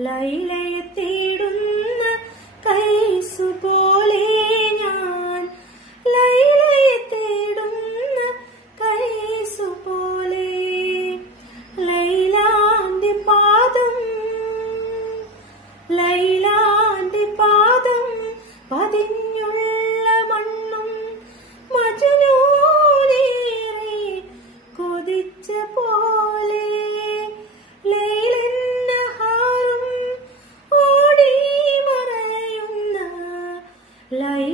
ലൈലയെ തേടുന്ന കൈസു പോലെ ഞാൻ, ലൈലയെ തേടുന്ന കൈസു പോലെ. ലൈലാന്റെ പാദം, ലൈലാന്റെ പാദം പതിഞ്ഞുള്ള മണ്ണും മജ്നൂനേറെ കൊതിച്ച പോലെ. ലൈലെന്ന ഹാറും ഓടി മറയുന്ന ലൈ